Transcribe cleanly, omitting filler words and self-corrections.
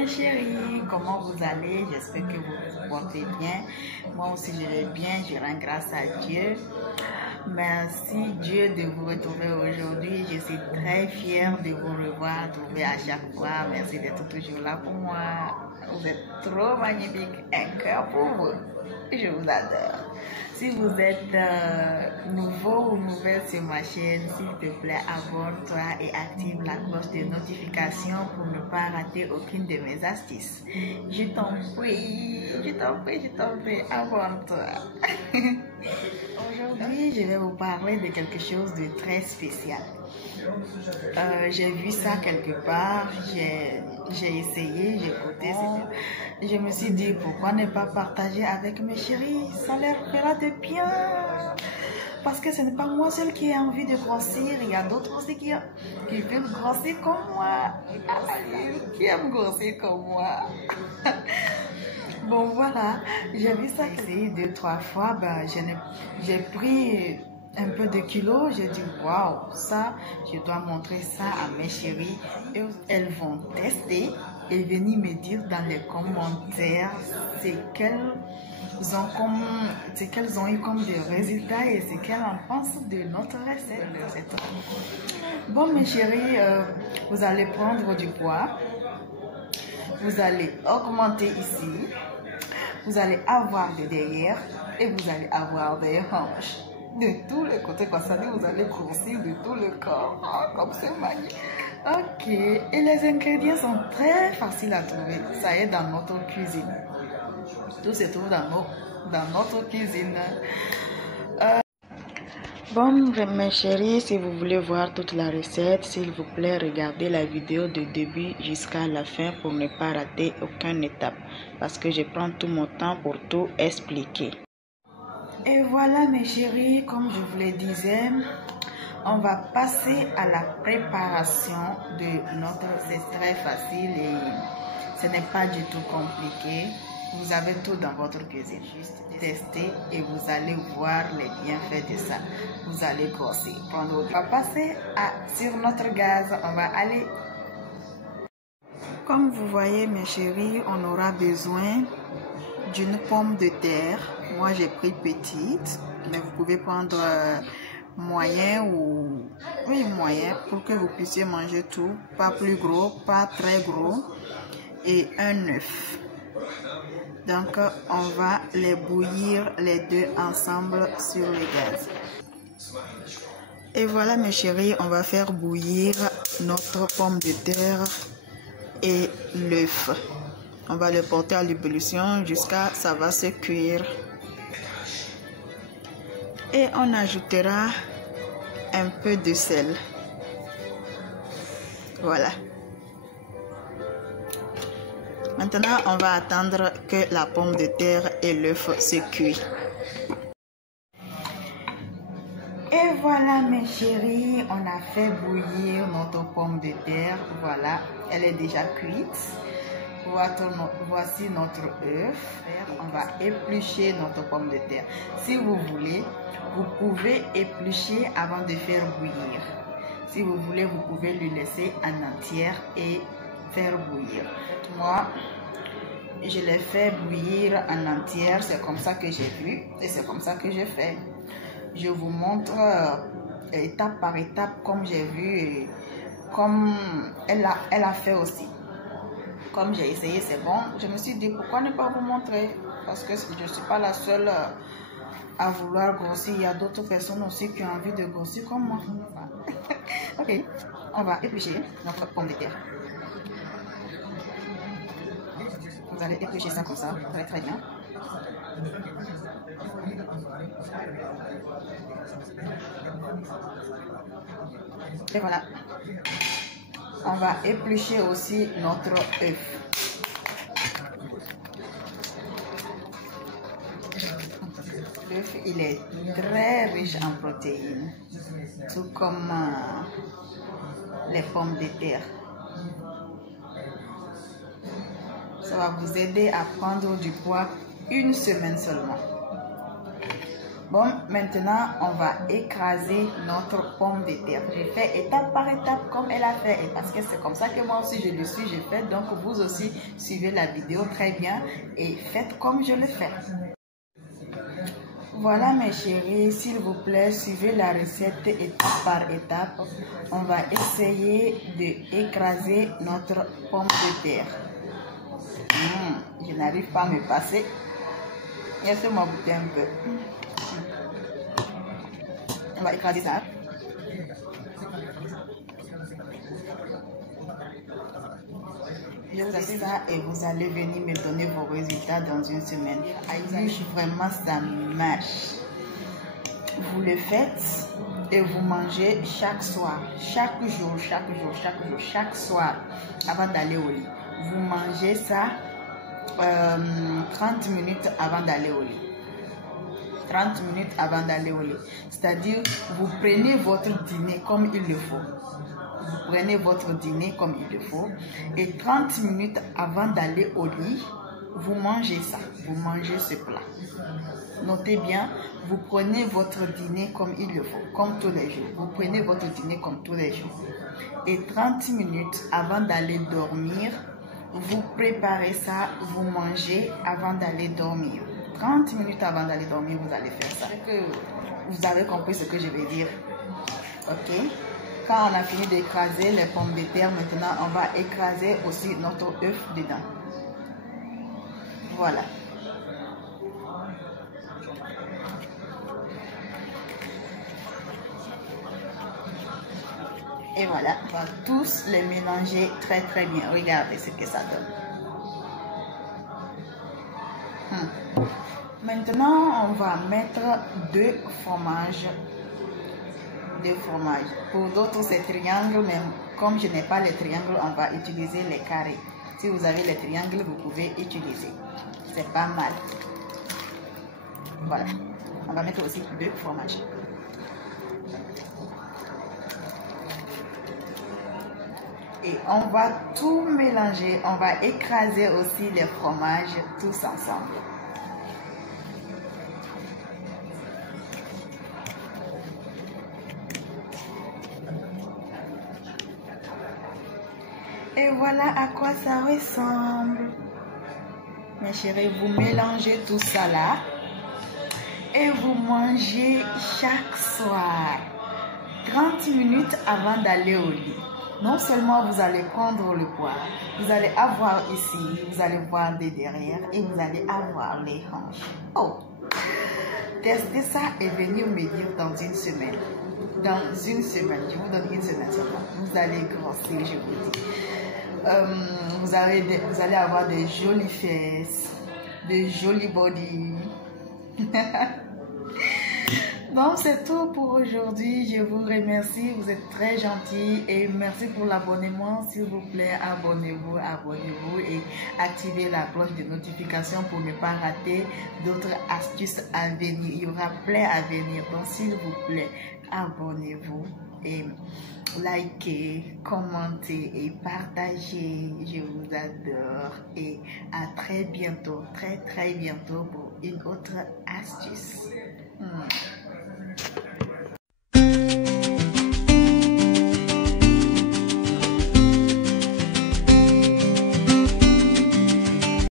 mes chéris, comment vous allez? J'espère que vous vous portez bien. Moi aussi je vais bien, je rends grâce à Dieu. Merci Dieu de vous retrouver aujourd'hui. Je suis très fière de vous revoir, trouver à chaque fois. Merci d'être toujours là pour moi. Vous êtes trop magnifique. Un cœur pour vous. Je vous adore. Si vous êtes nouveau ou nouvelle sur ma chaîne, s'il te plaît, abonne-toi et active la cloche de notification pour ne pas rater aucune de mes astuces. Je t'en prie, abonne-toi. Aujourd'hui, je vais vous parler de quelque chose de très spécial. J'ai vu ça quelque part, j'ai essayé, j'ai écouté. Je me suis dit, pourquoi ne pas partager avec mes chéris? Ça leur fera de bien. Parce que ce n'est pas moi seule qui ai envie de grossir. Il y a d'autres aussi qui veulent grossir comme moi. Qui aiment grossir comme moi. Bon, voilà. J'ai vu ça essayer 2-3 fois. J'ai pris un peu de kilos. J'ai dit, waouh, ça, je dois montrer ça à mes chéris. Et elles vont tester et venir me dire dans les commentaires ce qu'elles ont eu comme des résultats et ce qu'elles en pensent de notre recette. Bon, mes chéris, vous allez prendre du poids. Vous allez augmenter ici. Vous allez avoir des derrière et vous allez avoir des hanches. De tous les côtés, quoi. Ça dit, vous allez grossir de tout le corps. Oh, comme c'est magnifique. Ok. Et les ingrédients sont très faciles à trouver. Ça est dans notre cuisine. Tout se trouve dans notre cuisine. Bon, mes chéris, si vous voulez voir toute la recette, s'il vous plaît, regardez la vidéo du début jusqu'à la fin pour ne pas rater aucune étape. Parce que je prends tout mon temps pour tout expliquer. Et voilà, mes chéris, comme je vous le disais, on va passer à la préparation de notre... C'est très facile et ce n'est pas du tout compliqué. Vous avez tout dans votre cuisine. Juste tester et vous allez voir les bienfaits de ça. Vous allez grossir. On va passer sur notre gaz. On va aller... Comme vous voyez, mes chéris, on aura besoin d'une pomme de terre. Moi, j'ai pris petite, mais vous pouvez prendre moyen ou... Oui, moyen, pour que vous puissiez manger tout. Pas plus gros, pas très gros. Et un œuf. Donc, on va les bouillir les deux ensemble sur le gaz. Et voilà, mes chéris, on va faire bouillir notre pomme de terre et l'œuf. On va le porter à l'ébullition jusqu'à ça va se cuire. Et on ajoutera un peu de sel. Voilà. Maintenant, on va attendre que la pomme de terre et l'œuf se cuisent. Et voilà, mes chéris, on a fait bouillir notre pomme de terre. Voilà, elle est déjà cuite. Voici notre œuf. On va éplucher notre pomme de terre. Si vous voulez, vous pouvez éplucher avant de faire bouillir. Si vous voulez, vous pouvez le laisser en entière et faire bouillir. Moi, je l'ai fait bouillir en entière. C'est comme ça que j'ai vu et c'est comme ça que j'ai fait. Je vous montre étape par étape comme j'ai vu et comme elle a fait aussi. Comme j'ai essayé, c'est bon. Je me suis dit, pourquoi ne pas vous montrer? Parce que je ne suis pas la seule à vouloir grossir. Il y a d'autres personnes aussi qui ont envie de grossir comme moi. Ok, on va éplucher notre pomme de terre. Vous allez éplucher ça comme ça, très très bien. Et voilà. On va éplucher aussi notre œuf. L'œuf, il est très riche en protéines, tout comme les pommes de terre. Ça va vous aider à prendre du poids une semaine seulement. Bon, maintenant, on va écraser notre pomme de terre. Je fais étape par étape comme elle a fait. Et parce que c'est comme ça que moi aussi je le suis, j'ai fait. Donc, vous aussi, suivez la vidéo très bien et faites comme je le fais. Voilà mes chéris, s'il vous plaît, suivez la recette étape par étape. On va essayer d'écraser notre pomme de terre. Je n'arrive pas à me passer. Laissez-moi goûter un peu. On va écraser ça. Je vous assure ça et vous allez venir me donner vos résultats dans une semaine. Vraiment, ça marche. Vous le faites et vous mangez chaque soir, chaque jour, chaque soir avant d'aller au lit. Vous mangez ça 30 minutes avant d'aller au lit. 30 minutes avant d'aller au lit. C'est-à-dire, vous prenez votre dîner comme il le faut. Vous prenez votre dîner comme il le faut. Et 30 minutes avant d'aller au lit, vous mangez ça. Vous mangez ce plat. Notez bien, vous prenez votre dîner comme il le faut, comme tous les jours. Vous prenez votre dîner comme tous les jours. Et 30 minutes avant d'aller dormir, vous préparez ça, vous mangez avant d'aller dormir. 30 minutes avant d'aller dormir, vous allez faire ça. Que vous avez compris ce que je vais dire. Ok? Quand on a fini d'écraser les pommes de terre, maintenant, on va écraser aussi notre œuf dedans. Voilà. Et voilà, on va tous les mélanger très bien. Regardez ce que ça donne. Maintenant, on va mettre deux fromages. Pour d'autres, c'est triangle, mais comme je n'ai pas les triangles, on va utiliser les carrés. Si vous avez les triangles, vous pouvez utiliser. C'est pas mal. Voilà. On va mettre aussi deux fromages. Et on va tout mélanger. On va écraser aussi les fromages tous ensemble. Et voilà à quoi ça ressemble. Mes chéris, vous mélangez tout ça là. Et vous mangez chaque soir. 30 minutes avant d'aller au lit. Non seulement vous allez prendre le poids, vous allez avoir ici, vous allez voir des derrière et vous allez avoir les hanches. Oh! Testez ça et venez me dire dans une semaine. Dans une semaine, je vous donne une semaine seulement. Vous allez grossir, je vous dis. Vous allez avoir des jolies fesses, des jolis body. Donc c'est tout pour aujourd'hui. Je vous remercie, vous êtes très gentils et merci pour l'abonnement. S'il vous plaît, abonnez-vous et activez la cloche de notification pour ne pas rater d'autres astuces à venir. Il y aura plein à venir. Donc s'il vous plaît, abonnez-vous et likez, commentez et partagez. Je vous adore et à très bientôt, très bientôt pour une autre astuce.